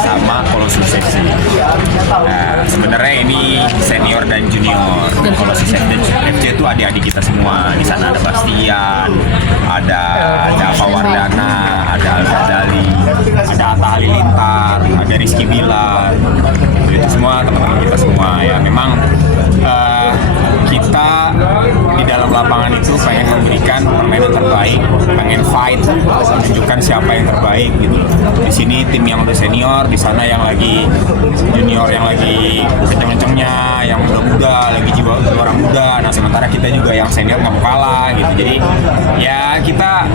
sama Colossus FC. Nah, sebenarnya ini senior dan junior. Colossus FC itu adik-adik kita semua. Di sana ada Bastian, ada Java Wardana, ada Al-Ghazali, ada Atta Halilintar, ada Rizky Bilar. Itu semua teman-teman kita semua ya. Memang kita di dalam lapangan itu pengen memberikan permainan terbaik, pengen fight, menunjukkan siapa yang terbaik gitu. Di sini tim yang udah senior, di sana yang lagi junior, yang lagi kenceng-kencengnya, yang muda-muda, lagi jiwa orang muda. Nah sementara kita juga yang senior nggak mau kalah gitu. Jadi ya kita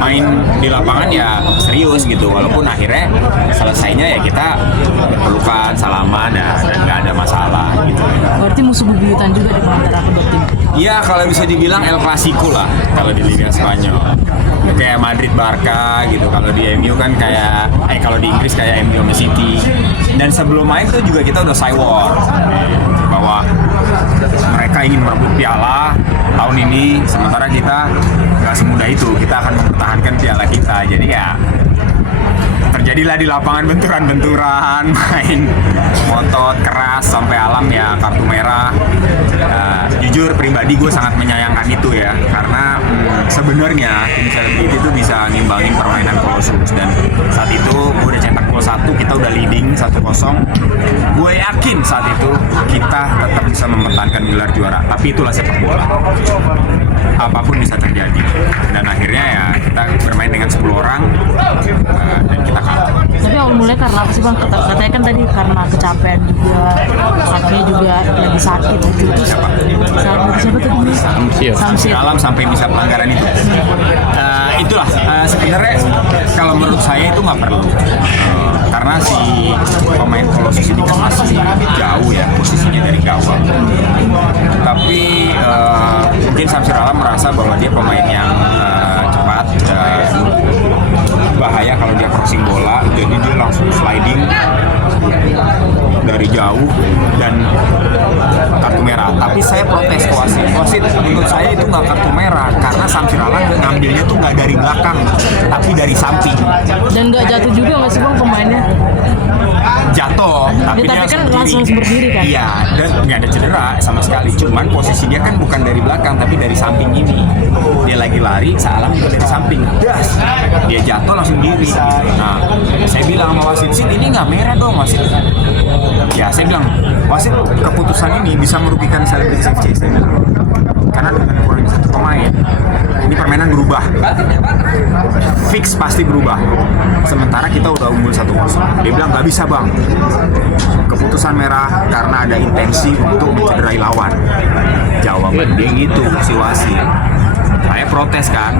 main di lapangan ya serius gitu, walaupun akhirnya selesainya ya kita berpelukan, salaman dan nggak ada masalah gitu. Berarti musuh bebuyutan juga di antara kedua tim. Iya, kalau bisa dibilang El Clasico lah kalau di Liga Spanyol. Kayak Madrid Barca gitu. Kalau di MU kan kayak kalau di Inggris kayak MU sama City. Dan sebelum main tuh juga kita udah say war bahwa mereka ingin merebut piala tahun ini, sementara kita nggak semudah itu. Kita akan mempertahankan piala kita. Jadi ya terjadilah di lapangan benturan-benturan, main motot keras sampai alam ya kartu merah. Jujur pribadi gue sangat menyayangkan itu ya, karena sebenarnya tim Celebrity itu bisa ngimbangin permainan Colossus, dan saat itu gue udah cetak gol 1, kita udah leading 1-0. Gue yakin saat itu kita tetap bisa mempertahankan gelar juara, tapi itulah sepak bola, apapun bisa terjadi. Dan akhirnya ya kita bermain dengan 10 orang dan kita kalah. Tapi awal mulai karena apa sih bang? Katanya kan tadi karena kecapean juga, kakinya juga lagi sakit gitu. Siapa tuh dulu? Samsir. Alam sampai bisa pelanggaran itu. Itulah sebenarnya kalau menurut saya itu nggak perlu. Karena si pemain Colossus ini kan masih jauh ya posisinya dari gawang. Tapi mungkin Samsir Alam merasa bahwa dia pemain yang cepat dan bahaya kalau dia crossing bola, jadi dia langsung sliding dari jauh dan kartu merah. Tapi saya protes ke wasit. Wasit menurut saya itu nggak kartu merah karena Samsir Alam ngambilnya tuh nggak dari belakang tapi dari samping. Dan nggak jatuh juga nggak sih bang pemainnya? Jatuh, tapi dia kan langsung berdiri kan? Iya, dan nggak ada cedera sama sekali. Cuman posisi dia kan bukan dari belakang, tapi dari samping ini. Dia lagi lari, Alam juga dari samping. Das, dia jatuh langsung diri. Nah, saya bilang sama wasit, "Sit, ini nggak merah dong, wasit." Ya, saya bilang, wasit keputusan ini bisa merugikan Celebrity FC. Saya bilang, karena dengan kurangnya 1 pemain, ini permainan berubah. Fix pasti berubah. Sementara kita udah unggul 1-0. Dia bilang nggak bisa bang. Keputusan merah karena ada intensi untuk mencederai lawan. Jawaban dia gitu si wasit. Saya protes kan.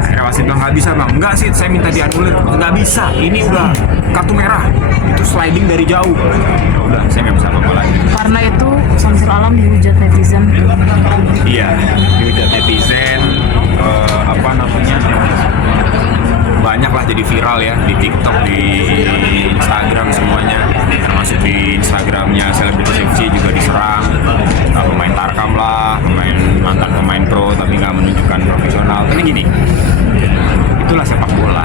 Akhirnya wasit bilang nggak bisa bang. Nggak sih, saya minta dianulir. Nggak bisa. Ini udah kartu merah. Itu sliding dari jauh. Ya udah, saya nggak bisa apa-apa lagi. Karena itu Samsir Alam dihujat netizen. Iya, dihujat netizen. Banyak lah jadi viral ya di TikTok, di Instagram semuanya, termasuk di Instagramnya Celebrity FC juga diserang. Pemain Tarkam lah, mantan pemain pro tapi nggak menunjukkan profesional. Tapi gini, itulah sepak bola.